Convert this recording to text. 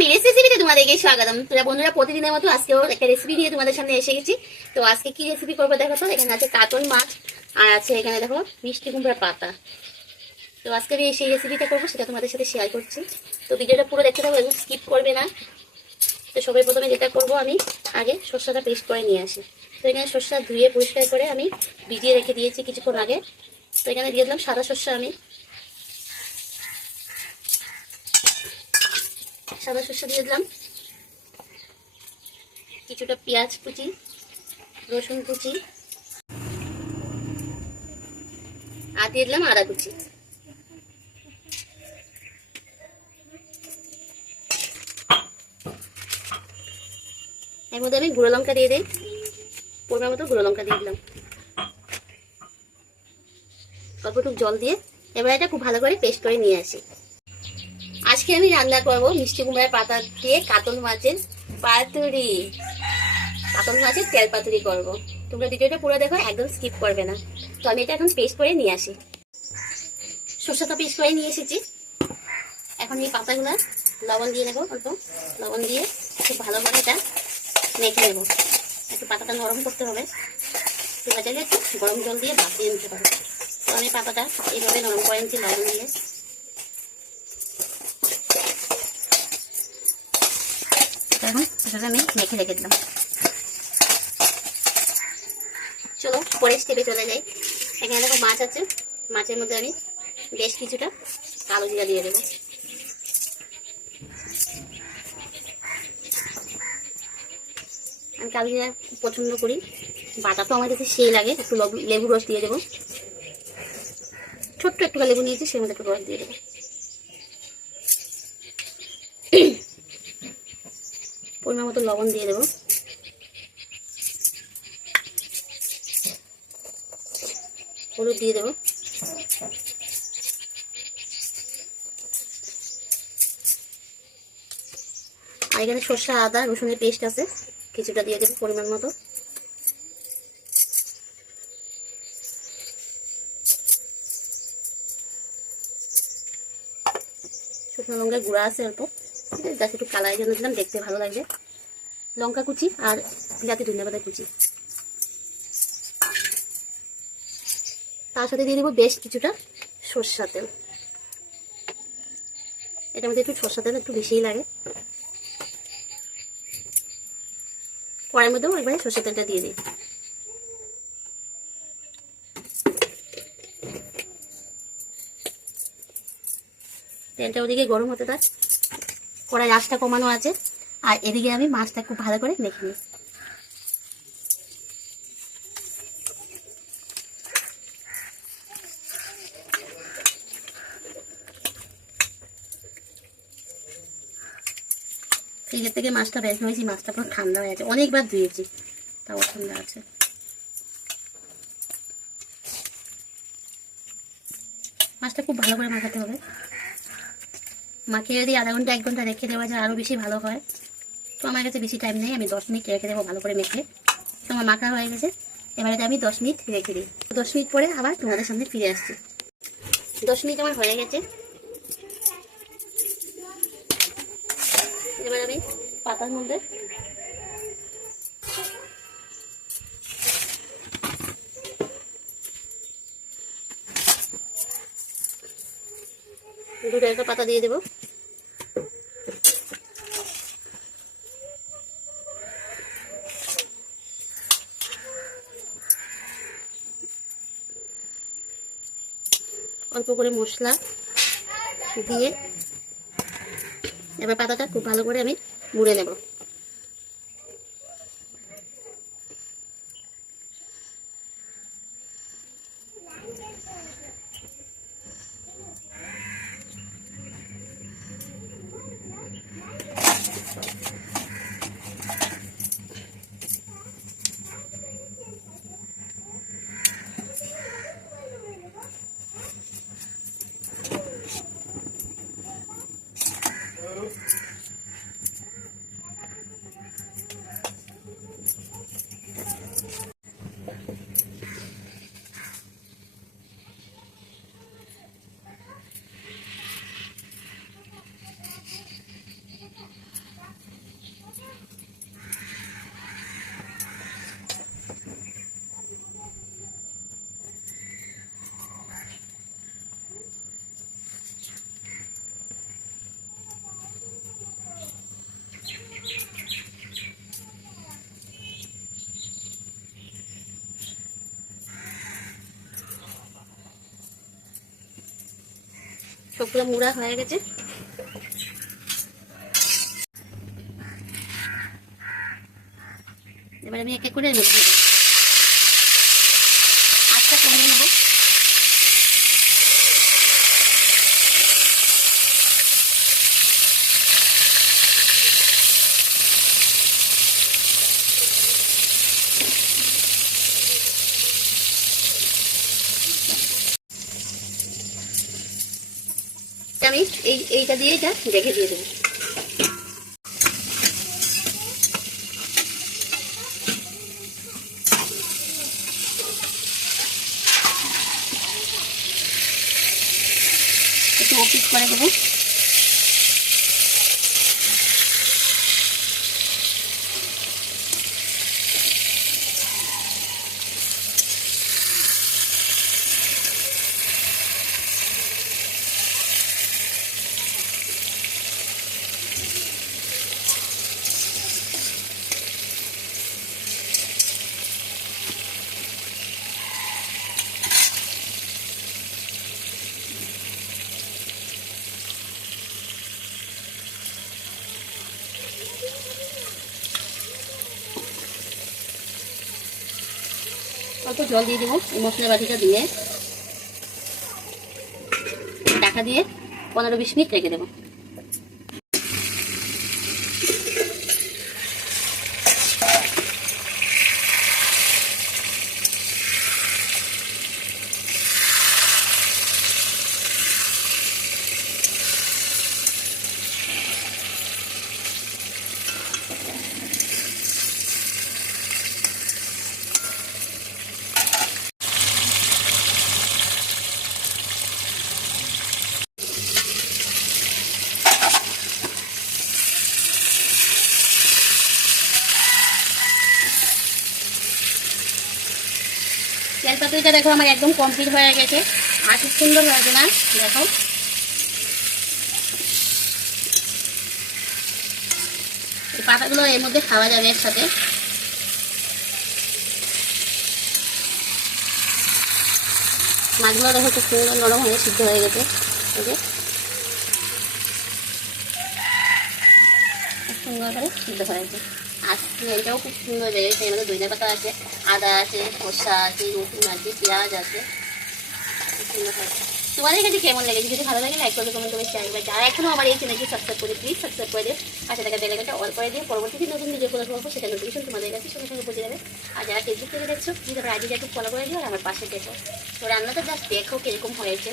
আমি রেসিপিতে তোমাদেরকে স্বাগতম। তোরা বন্ধুরা প্রতিদিনের মতো আজকেও একটা রেসিপি নিয়ে তোমাদের সামনে এসে গেছি। তো আজকে কি রেসিপি করবো দেখো তো। এখানে আছে কাতল মাছ আর আছে এখানে দেখো মিষ্টি কুমড়ার পাতা। তো আজকে আমি সেই রেসিপিটা করবো, সেটা তোমাদের সাথে শেয়ার করছি। তো ভিডিওটা পুরো দেখতে থাকো, একদম স্কিপ করবে না। তো সবাই প্রথমে যেটা করবো, আমি আগে সরষাটা পেস্ট করে নিয়ে আসি। তো এখানে সরষা ধুয়ে পরিষ্কার করে আমি ভিজিয়ে রেখে দিয়েছি কিছুক্ষণ আগে। তো এখানে দিয়ে দিলাম সাদা সরষা, আমি সাদা সরষা দিয়ে দিলাম। কিছুটা পেঁয়াজ কুচি, রসুন কুচি আর দিয়ে দিলাম আদা কুচি। এর মধ্যে আমি গুঁড়ো লঙ্কা দিয়ে দিই, পরিমাণ মতো গুঁড়ো লঙ্কা দিয়ে দিলাম। অল্পটুকু জল দিয়ে এবার এটা খুব ভালো করে পেস্ট করে নিয়ে আসি। আজকে আমি রান্না করব মিষ্টি কুমড়ার পাতা দিয়ে কাতল মাছের পাতুরি। কাতল মাছের তেল পাতুরি করব। তোমরা ভিডিওটা পুরো দেখো, একদম স্কিপ করবে না। তো আমি এটা এখন পেস্ট করে নিয়ে আসি। সরষেটা পেস্ট করে নিয়ে এসেছি। এখন এই পাতাগুলো লবণ দিয়ে নেবো, অল্প লবণ দিয়ে খুব ভালো করে এটা মেখে নেবো। একটু পাতাটা নরম করতে হবে। তোমরা চাইলে একটু গরম জল দিয়ে ভাপিয়ে নিতে পারো। তো আমি পাতাটা এইভাবে নরম করে নিচ্ছি লবণ দিয়ে। এখন এটাকে আমি মেখে রেখে দিলাম। চলো পরে স্টেপে চলে যাই। এখানে দেখো মাছ আছে, মাছের মধ্যে আমি বেশ কিছুটা কালো জিরা দিয়ে দেবো। আমি কালো জিরা পছন্দ করি, বাটা তো আমার কাছে সেই লাগে। একটু লেবু রস দিয়ে দেবো, ছোট্ট একটু লেবু নিয়েছি, সেই মধ্যে একটু রস দিয়ে দেবো। পরিমাণ মতো লবণ দিয়ে দেবো, হলুদ দিয়ে দেবো। আর এখানে সরষা আদা রসুনের পেস্ট আছে, কিছুটা দিয়ে দেবো পরিমাণ মতো। শুকনো লঙ্কার গুঁড়া আছে অল্প, ঠিক আছে, জাস্ট একটু কালারের জন্য দিলাম, দেখতে ভালো লাগবে। লঙ্কা কুচি আর বিলাতি ধনিয়া পাতা কুচি। তার সাথে দিয়ে দেবো বেশ কিছুটা সরষা তেল। এটার মধ্যে একটু সরষা তেল একটু বেশিই লাগে। কড়াইয়ের মধ্যেও এবারে সরষের তেলটা দিয়ে দিই। তেলটা ওদিকে গরম হতে থাক, কড়াই আঁচটা কমানো আছে। আর এদিকে আমি মাছটা খুব ভালো করে মেখে নিই। ফ্রিজের থেকে মাছটা বের করেছি, মাছটা পুরো ঠান্ডা হয়ে আছে, অনেকবার ধুয়েছি তাও ঠান্ডা আছে। মাছটা খুব ভালো করে মাখাতে হবে। মাখিয়ে যদি আধা ঘন্টা 1 ঘন্টা রেখে দেওয়া যায় আরও বেশি ভালো হয়। তো আমার কাছে বেশি টাইম নেই, আমি 10 মিনিট রেখে দেবো ভালো করে মেখে। তো আমার মাখা হয়ে গেছে, এবারে আমি 10 মিনিট রেখে দিই। 10 মিনিট পরে আবার তোমাদের সামনে ফিরে আসছি। 10 মিনিট আমার হয়ে গেছে। এবার আমি পাতার মধ্যে দুটো একটা পাতা দিয়ে দেবো। অল্প করে মশলা দিয়ে এবার পাতাটা খুব ভালো করে আমি মুড়ে নেব। সবগুলো মুড়া হয়ে গেছে। এবার আমি এক এক করে মেখে দেবো। আচ্ছা কমিয়ে নেবো। আমি এইটা দিয়ে এটা রেখে দিয়ে দেবো। একটু অফিস করে দেবো। অল্প জল দিয়ে দেবো এই মশলা বাটিটা দিয়ে, ঢাকা দিয়ে 15-20 মিনিট রেখে দেবো। তেল পাতুরিটা দেখো আমার একদম কমপ্লিট হয়ে গেছে, আর খুব সুন্দর হয়েছে না দেখো। এই পাতাগুলো এর মধ্যে খাওয়া যাবে একসাথে। মাছগুলো দেখো খুব সুন্দর নরম হয়ে সিদ্ধ হয়ে গেছে। এই যে খুব সুন্দর করে সিদ্ধ হয়েছে। আর এটাও খুব সুন্দর বেড়েছে, এর মধ্যে ধনিয়া পাতা আছে, আদা আছে, সরষা আছে, রসুন আছে, পেঁয়াজ আছে, খুব সুন্দর হয়েছে। তোমাদের কাছে কেমন লেগেছে? যদি ভালো লাগে লাইক করবে, কমেন্ট করবে, শেয়ার করবে। যারা এখনো আমার এই চ্যানেলটি সাবস্ক্রাইব করে প্লিজ সাবস্ক্রাইব করে দিয়ে পাশে থাকা বেল আইকনটা অল করে দিয়ে পরবর্তীতে নতুন ভিডিও করে করবো সেটা নোটিফিকেশন তোমাদের কাছে সঙ্গে সঙ্গে পৌঁছে যাবে। আর যারা ফেসবুক থেকে দেখছো প্লিজ আমার আইডিটা একটু ফলো করে দিও আর আমার পাশে দেখো। তো রান্নাটা জাস্ট দেখো কিরকম হয়েছে।